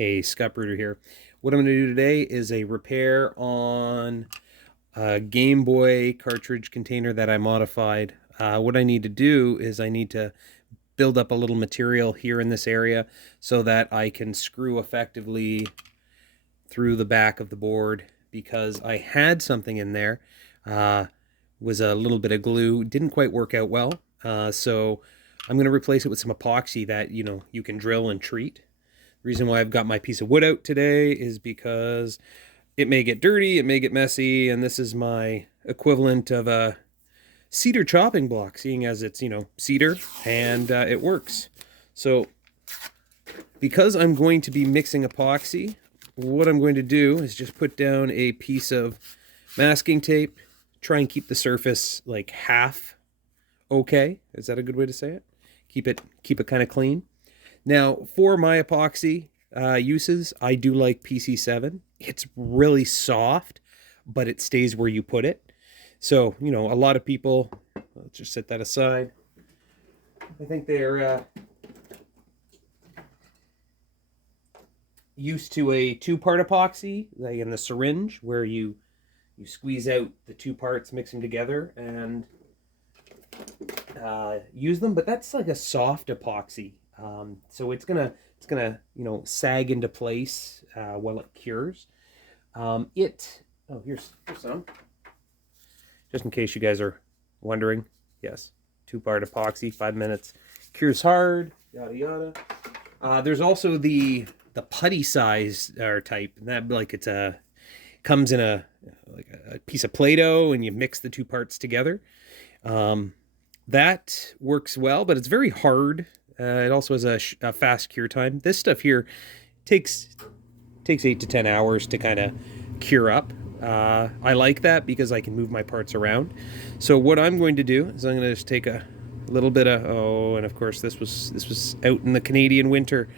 Hey, Scott Bruder here. What I'm going to do today is a repair on a Game Boy cartridge container that I modified. What I need to do is I need to build up a little material here in this area so that I can screw effectively through the back of the board, because I had something in there, was a little bit of glue, didn't quite work out well. So I'm going to replace it with some epoxy that, you can drill and treat. Reason why I've got my piece of wood out today is because it may get dirty, it may get messy, and this is my equivalent of a cedar chopping block, seeing as it's, cedar, and it works. So because I'm going to be mixing epoxy, what I'm going to do is just put down a piece of masking tape, try and keep the surface like half okay. Is that a good way to say it? Keep it kind of clean. Now, for my epoxy uses, I do like PC-7. It's really soft, but it stays where you put it. So, a lot of people, let's just set that aside. I think they're used to a two-part epoxy, like in the syringe, where you squeeze out the two parts, mix them together, and use them. But that's like a soft epoxy. So it's gonna sag into place while it cures. Here's some, just in case you guys are wondering. Yes, two-part epoxy, 5 minutes, cures hard, yada yada. There's also the putty size or type, and that comes in a piece of Play-Doh, and you mix the two parts together. That works well, but it's very hard. It also has a fast cure time. This stuff here takes 8 to 10 hours to kind of cure up. I like that because I can move my parts around. So what I'm going to do is I'm going to just take a little bit of, and of course this was out in the Canadian winter.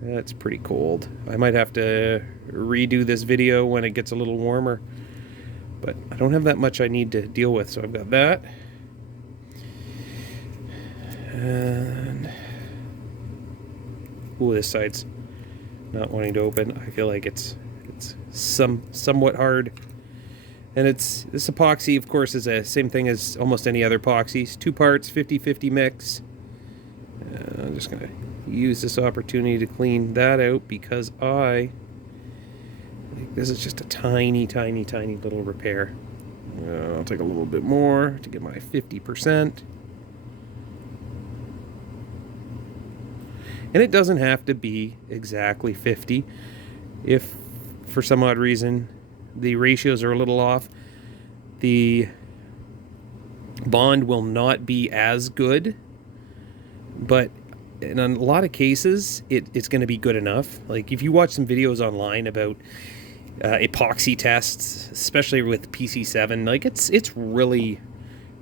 It's pretty cold. I might have to redo this video when it gets a little warmer, but I don't have that much I need to deal with, so I've got that. And this side's not wanting to open. I feel like it's somewhat hard. And this epoxy, of course, is the same thing as almost any other epoxies. 2 parts, 50-50 mix. I'm just going to use this opportunity to clean that out because I think this is just a tiny, tiny, tiny little repair. I'll take a little bit more to get my 50%. And it doesn't have to be exactly 50. If for some odd reason the ratios are a little off, the bond will not be as good. But in a lot of cases, it's going to be good enough. Like if you watch some videos online about epoxy tests, especially with PC-7, like it's really,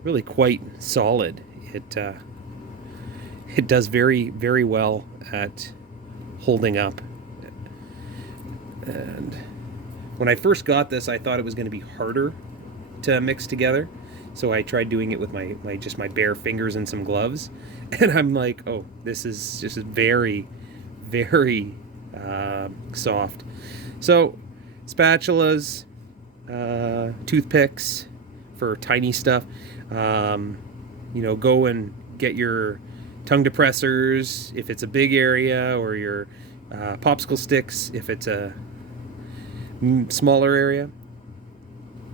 really quite solid. It does very, very well at holding up. And when I first got this, I thought it was going to be harder to mix together. So I tried doing it with my bare fingers and some gloves. And I'm like, oh, this is just very, very soft. So spatulas, toothpicks for tiny stuff. Go and get your tongue depressors if it's a big area, or your popsicle sticks if it's a smaller area.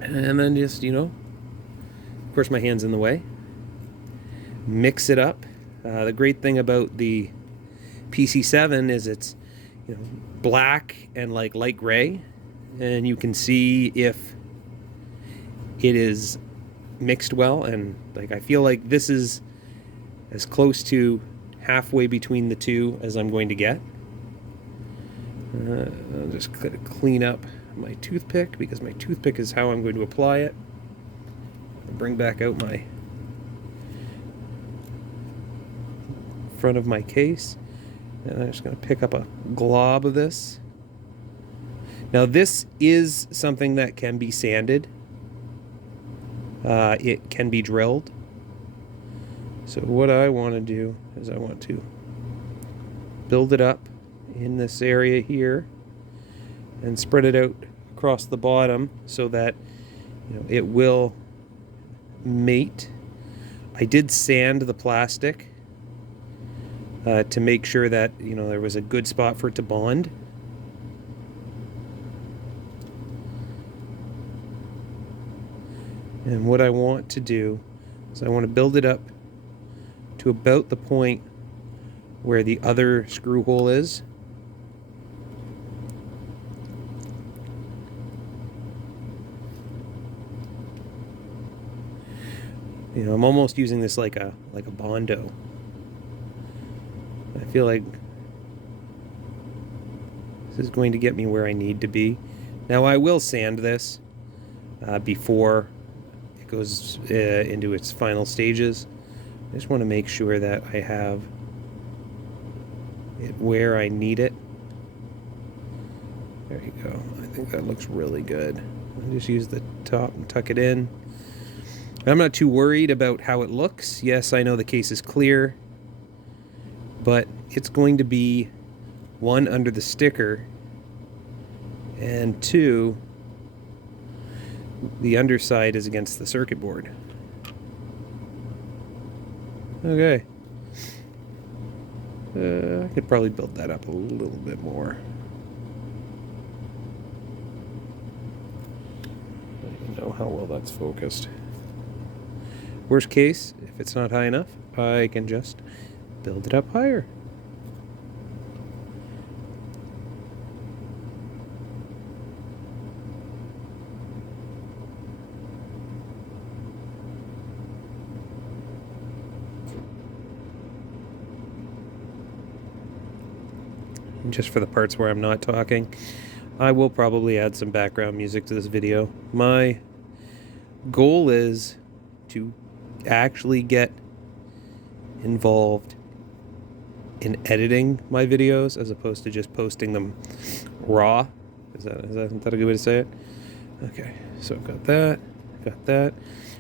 And then just, of course my hand's in the way. Mix it up. The great thing about the PC-7 is it's black and like light gray, and you can see if it is mixed well. And like I feel like this is as close to halfway between the two as I'm going to get. I'll just clean up my toothpick, because my toothpick is how I'm going to apply it. I'll bring back out my front of my case, and I'm just going to pick up a glob of this. Now this is something that can be sanded. It can be drilled. So what I want to do is I want to build it up in this area here and spread it out across the bottom so that it will mate. I did sand the plastic to make sure that there was a good spot for it to bond. And what I want to do is I want to build it up to about the point where the other screw hole is. I'm almost using this like a Bondo. I feel like this is going to get me where I need to be. Now I will sand this before it goes into its final stages. I just want to make sure that I have it where I need it. There you go. I think that looks really good. I'll just use the top and tuck it in. I'm not too worried about how it looks. Yes, I know the case is clear, but it's going to be, one, under the sticker, and two, the underside is against the circuit board. Okay. I could probably build that up a little bit more. I don't even know how well that's focused. Worst case, if it's not high enough, I can just build it up higher. And just for the parts where I'm not talking, I will probably add some background music to this video. My goal is to actually get involved in editing my videos as opposed to just posting them raw. Is that a good way to say it? Okay, so I've got that.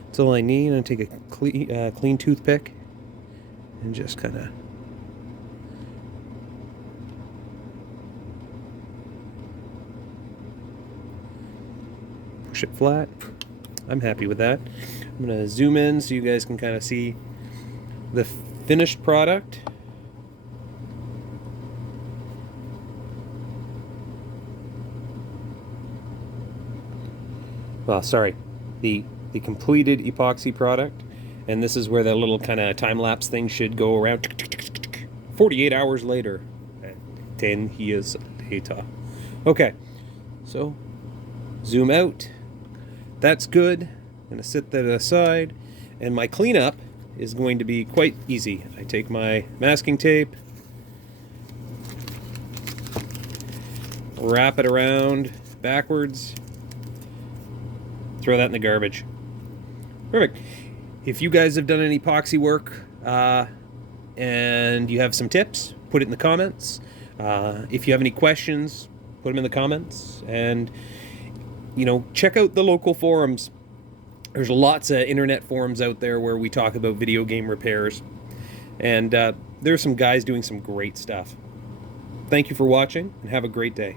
That's all I need. I'm gonna take a clean toothpick and just kind of push it flat. I'm happy with that. I'm going to zoom in so you guys can kind of see the finished product. Well, sorry, the completed epoxy product. And this is where that little kind of time-lapse thing should go around. 48 hours later. 10 years later. Okay, so zoom out. That's good. I'm going to set that aside, and my cleanup is going to be quite easy. I take my masking tape, wrap it around backwards, throw that in the garbage. Perfect. If you guys have done any epoxy work and you have some tips, put it in the comments. If you have any questions, put them in the comments, and check out the local forums. There's lots of internet forums out there where we talk about video game repairs. And there's some guys doing some great stuff. Thank you for watching, and have a great day.